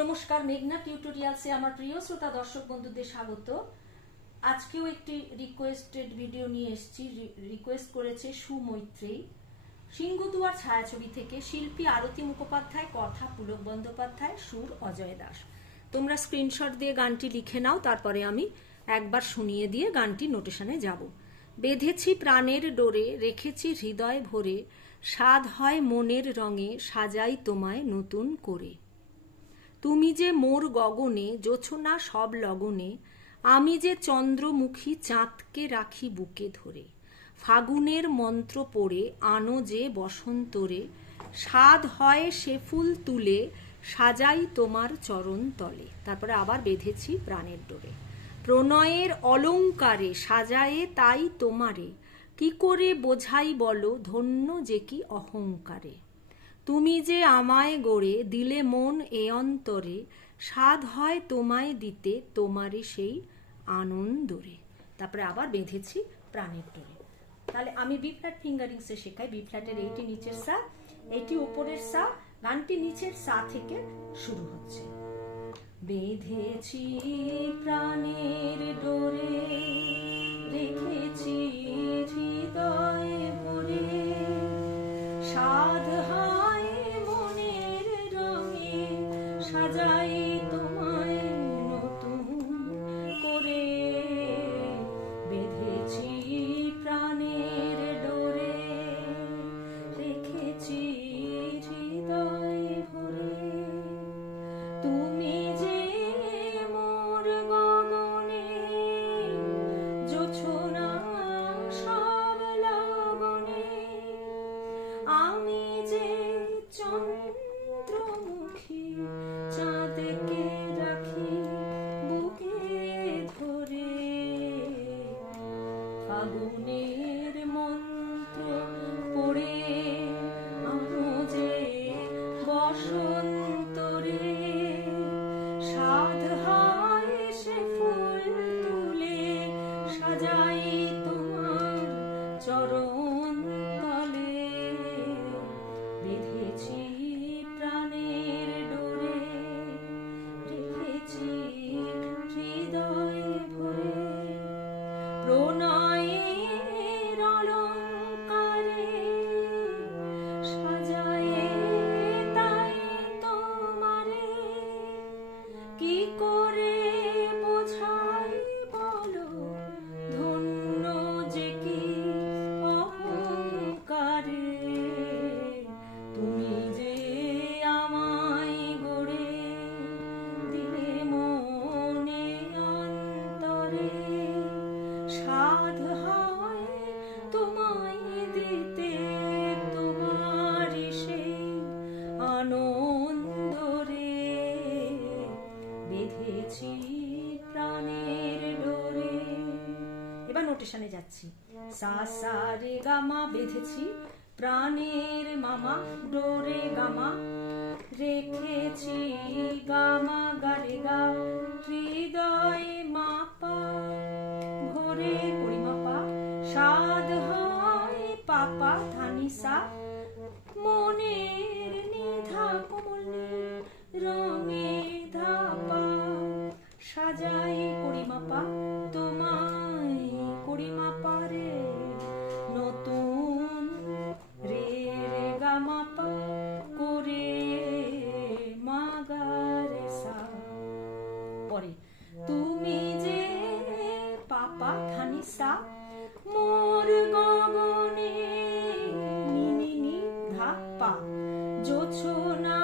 নমস্কার, মেঘনা টিউটোরিয়ালসে আমার প্রিয় শ্রোতা দর্শক বন্ধুদের স্বাগত। আজকেও একটি রিকোয়েস্টেড ভিডিও নিয়ে এসেছি। রিকোয়েস্ট করেছে সুমৈত্রী। সিংহদুয়ার ছায়াছবি থেকে শিল্পী আরতি মুখোপাধ্যায়, কথা পুলক বন্দ্যোপাধ্যায়, সুর অজয় দাস। তোমরা স্ক্রিনশট দিয়ে গানটি লিখে নাও, তারপরে আমি একবার শুনিয়ে দিয়ে গানটি নোটেশনে যাব। বেঁধেছি প্রাণের ডোরে, রেখেছি হৃদয় ভরে, স্বাদ হয় মনের রঙে, সাজাই তোমায় নতুন করে। তুমি যে মোর গগনে, জোছনা সব লগনে, আমি যে চন্দ্রমুখী চাঁদকে রাখি বুকে ধরে। ফাগুনের মন্ত্র পড়ে আনো যে বসন্তরে, স্বাদ হয় সে ফুল তুলে, সাজাই তোমার চরণ তলে। তারপরে আবার বেঁধেছি প্রাণের ডোরে। প্রণয়ের অলংকারে সাজায়ে তাই তোমারে, কি করে বোঝাই বলো ধন্য যে কি অহংকারে। তুমি যে আমায় গড়ে দিলে মন এ অন্তরে, স্বাদ হয় তোমায় দিতে তোমারে সেই আনন্দরে। তারপরে আবার বেঁধেছি প্রাণের ডোরে। তাহলে আমি বি ফ্ল্যাট ফিঙ্গারিংসে শেখাই। বি ফ্ল্যাটের এইটি নিচের সা, এইটি উপরের সা। গানটি নিচের সা থেকে শুরু হচ্ছে। বেঁধেছি প্রাণের ডোরে, রেখেছি হৃদয়ে ভরে, স্বাদ হয় মনের রঙে, সাজাই তোমায় নতুন করে। বেঁধেছি প্রাণের ডোরে, রেখেছি হৃদয় ভরে। তুমি যে মোর গগনে, জোছনা সব লগনে, আমি যে চন্দ্রমুখী চাঁদকে রাখি বুকে ধরে। ফাগুনের মন্ত্র পড়ে আনো যে বসন্তরে, স্বাদ হয় সে ফুল তুলে, সাজাই তোমার চরণ তলে। বেঁধেছি প্রাণের ডোরে, রেখেছি হৃদয় ভরে। প্রণয়ের অলংকারে সাজায়ে তাই তোমারে, কি করে বোঝাই বলো ধন্য যে কি অহংকারে। তুমি যে আমায় গড়ে দিলে মনে অন্তরে, স্বাদ হয় তোমায় দিতে তোমার সেই আনন্দরে। বেঁধেছি প্রাণের ডোরে। এবার নোটেশনে যাচ্ছি। সা সা রে গা মা, বেঁধেছি প্রাণের মামা ডোরে গামা, রেখেছি গামা গারে গা, হৃদয় মাপা ভরে পরিমাপা, স্বাদ হয় পাপা ধানি সা, মনের নিধা কোমল রঙে ধাপা, সাজাই পরিমাপা তোমায় পরিমাপা রে নতুন রে রে গামাপা করে মাগারে সা। পরে তুমি যে পাপা ধানি সা, মোর গগনে নি নি ধা পা, জোছনা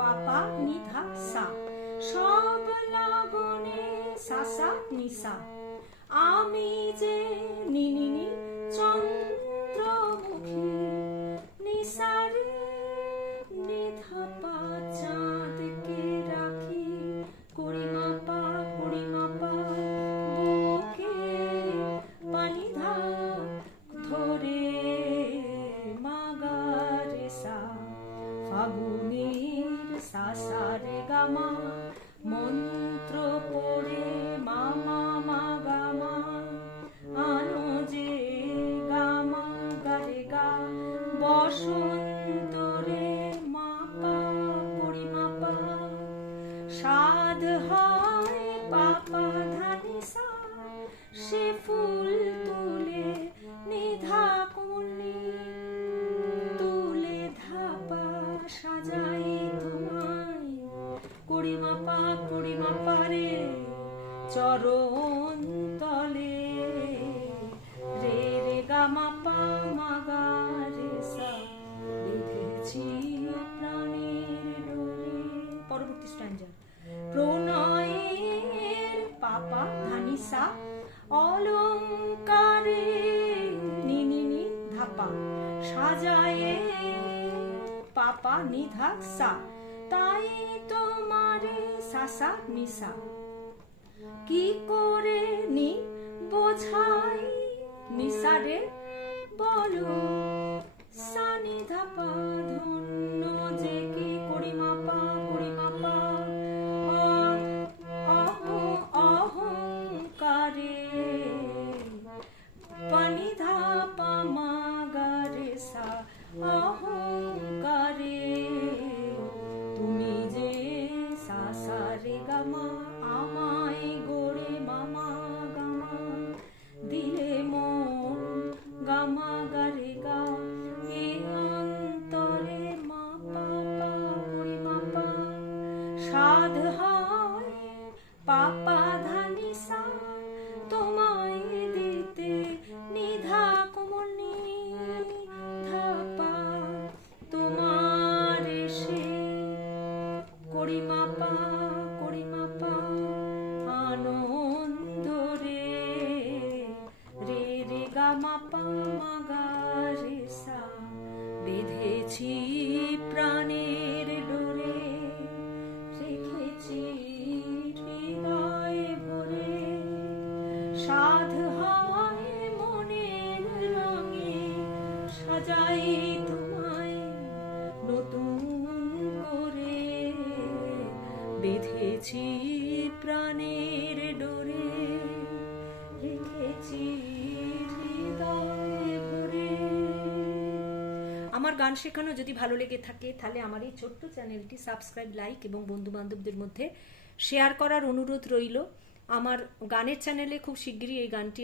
পাপা নি ধা সা, সব লগনে সা সা নি সা, আমি যে নি নি নি চন্দ্রমুখী নিসারে নিধাপা, চাঁদকে রাখি করিমাপা বুকে পানি ধা ধরে মাগারে সা। ফাগুনের সা সা রে গামা, মন্ত্র পড়ে মামা মা গামা, আনো যে গামা গারে গা, বসন্তরে মাপা পরিমাপা। হয় পাপা ধানি সা, সে ফুল তুলে নিধা কোমলনি, তুলে ধাপা সাজাই তোমায়, কড়ি মাপা রে চরণ তলে, রে রে গা মাপা মাগা রে সা, বেঁধেছি প্রাণের ডোরে। পরবর্তী স্ট্যান্জা। প্রণয়ের পাপা ধানি সা, অলঙ্কারে নি নি নি ধাপা, সাজায়ে পাপা নিধা সা, তাই তোমারে সাসা মিসা, কি করে নি বোঝাই নিসারে বলো, সানি ধাপা ধন্য যে কি করি মাপা অহংকারে, পানি ধাপা মাগারে সা, অহংকারে তুমি যে সাসা রে গামা, আমায় গোরে মামা গামা, দিলে মন গামা গারে গা, এ অন্তরে মা পাপা করি মাপা, সাধ হয় পাপা ধানি সা, তোমায় দিতে নিধা কোমলনি, ধাপা তোমার সে করি মাপা আনন্দ রে, রে রে গা মাপা মাগা রে সা, বেঁধেছি প্রাণের ডোরে, রেখেছি হৃদয়ে ভরে, সাধ হয় মনের রঙে, সাজাই তোমায় নতুন করে, বেঁধেছি প্রাণের ডোরে, রেখেছি হৃদয়ে ভরে। আমার গান শেখানো যদি ভালো লেগে থাকে তাহলে আমার এই ছোট্ট চ্যানেলটি সাবস্ক্রাইব, লাইক এবং বন্ধু বান্ধবদের মধ্যে শেয়ার করার অনুরোধ রইল। আমার গানের চ্যানেলে খুব শিগগিরই এই গানটি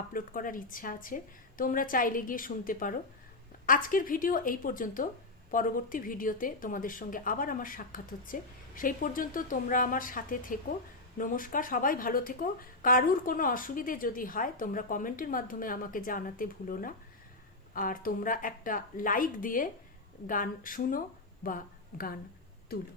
আপলোড করার ইচ্ছা আছে, তোমরা চাইলে গিয়ে শুনতে পারো। আজকের ভিডিও এই পর্যন্ত, পরবর্তী ভিডিওতে তোমাদের সঙ্গে আবার আমার সাক্ষাৎ হচ্ছে, সেই পর্যন্ত তোমরা আমার সাথে থেকো। নমস্কার, সবাই ভালো থেকো। কারুর কোনো অসুবিধে যদি হয় তোমরা কমেন্টের মাধ্যমে আমাকে জানাতে ভুলো না, আর তোমরা একটা লাইক দিয়ে গান শুনো বা গান তুলো।